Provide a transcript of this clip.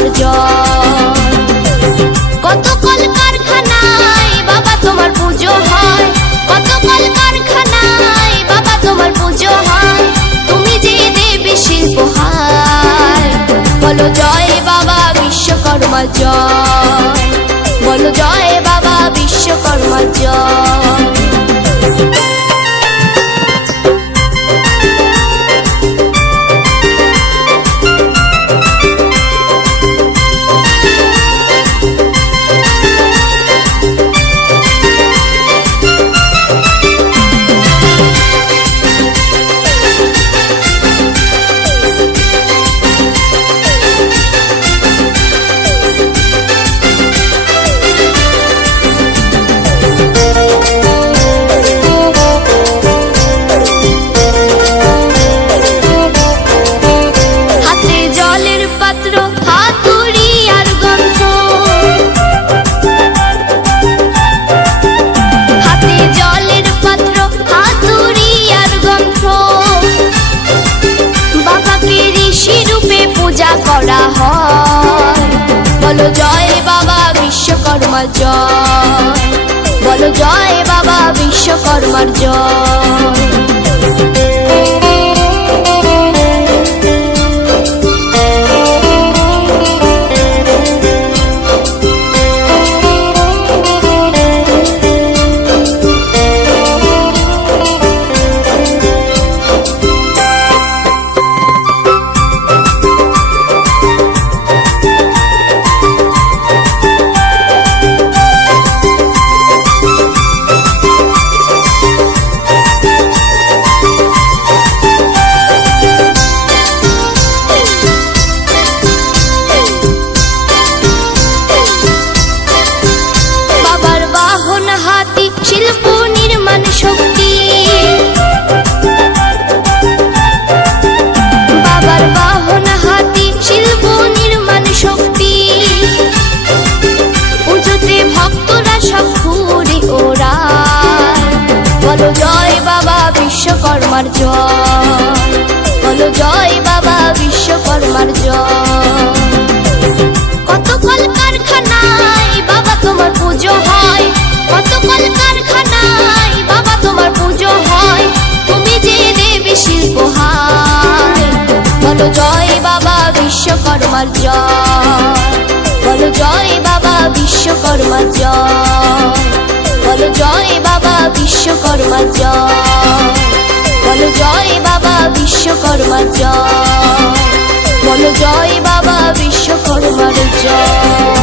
বিশ্বকর্মার জয়। কত কলকারখানায় বাবা তোমার পুজো হয়, কত কলকারখানায় বাবা তোমার পুজো হয়, তুমি যে দেবী শিল্পহার। বলো জয় বাবা বিশ্বকর্মার জয়, বলো জয় বাবা বিশ্বকর্মার জয়। করা হয়। বলো জয় বাবা বিশ্বকর্মার জয়, বলো জয় বাবা বিশ্বকর্মার জয়। শিল্প নির্মাণ শক্তি, বাবার বাহন হাতি শিল্প নির্মাণ শক্তি, পুজোতে ভক্তরা সব ঘুরে ওড়ায়। বলো জয় বাবা বিশ্বকর্মার জয়, বলো জয় বাবা বিশ্বকর্মার জয়। কত কলকারখানায় বাবা তোমার পুজো হয়, কত কলকারখানায় বাবা তোমার পুজো হয়, তুমি যে দেবী শিল্পহার। বলো জয় বাবা বিশ্বকর্মার জয়, বলো জয় বাবা বিশ্বকর্মার জয়, বলো জয় বাবা বিশ্বকর্মার জয়, বলো জয় বাবা বিশ্বকর্মার জয়, বলো জয় বাবা বিশ্বকর্মার জয়।